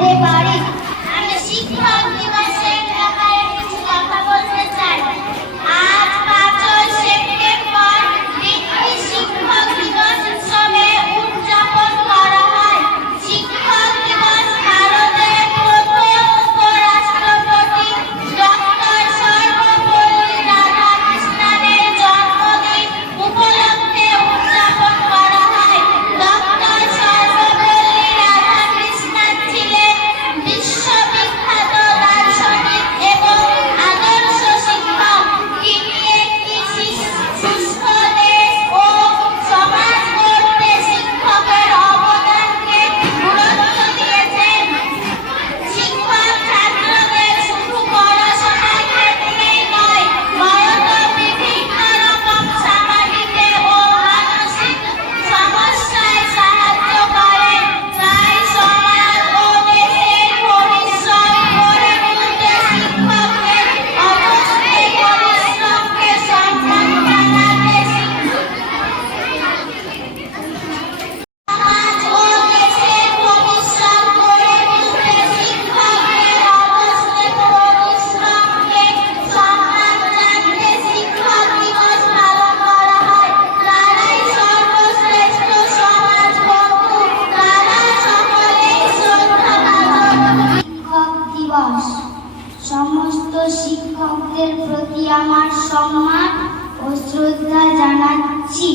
they body. And the Sikh শিক্ষকদের প্রতি আমার সম্মান ও শ্রদ্ধা জানাচ্ছি।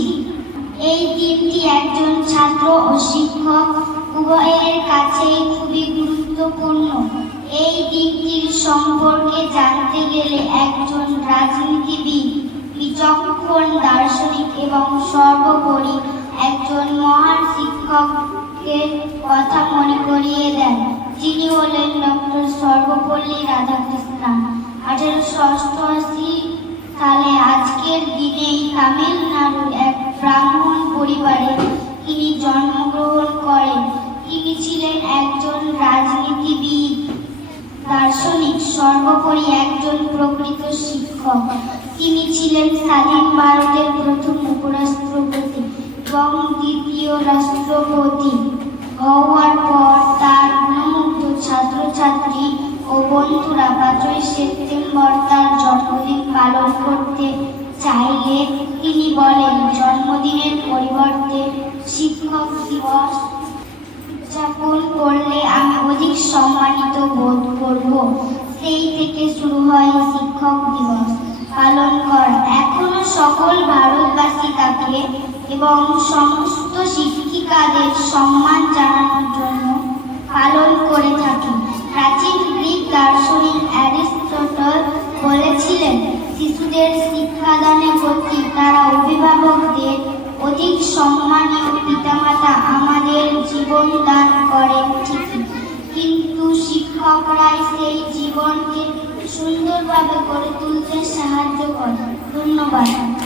এই দিনটি একজন ছাত্র ও শিক্ষক উভয়ের কাছেই খুবই গুরুত্বপূর্ণ। এই দিনটির সম্পর্কে জানতে গেলে একজন রাজনীতিবিদ, বিচক্ষণ দার্শনিক এবং সর্বোপরি একজন মহান শিক্ষকের কথা মনে করিয়ে দেন। যিনি হলেন ডক্টর সর্বপল্লী রাধাকৃষ্ণ আঠারোশো অষ্টআশি সালে আজকের দিনেই তামিলনাড়ুর এক ব্রাহ্মণ পরিবারে তিনি জন্মগ্রহণ করেন। তিনি ছিলেন একজন রাজনীতিবিদ, দার্শনিক, সর্বোপরি একজন প্রকৃত শিক্ষক। তিনি ছিলেন স্বাধীন ভারতের প্রথম উপরাষ্ট্রপতি এবং দ্বিতীয় রাষ্ট্রপতি। হওয়ার পর তার গুণমুগ্ধ ছাত্রছাত্রী বন্ধুরা পাঁচই সেপ্টেম্বর, তার জন্মদিন পালন করতে চাইলে তিনি বলেন, জন্মদিনের পরিবর্তে শিক্ষক দিবস উদযাপন করলে আমি অধিক সম্মানিত বোধ করব। সেই থেকে শুরু হয় শিক্ষক দিবস পালন করা। এখনও সকল ভারতবাসী তাকে এবং সমস্ত শিক্ষিকাদের সম্মান জানানোর জন্য পালন করে থাকে প্রাচীন শিশুদের শিক্ষাদানে প্রতি তারা অভিভাবকদের অধিক সম্মানীয় পিতামাতা আমাদের জীবন দান করেন ঠিকই। কিন্তু শিক্ষকরাই সেই জীবনকে সুন্দরভাবে গড়ে তুলতে সাহায্য করে। ধন্যবাদ।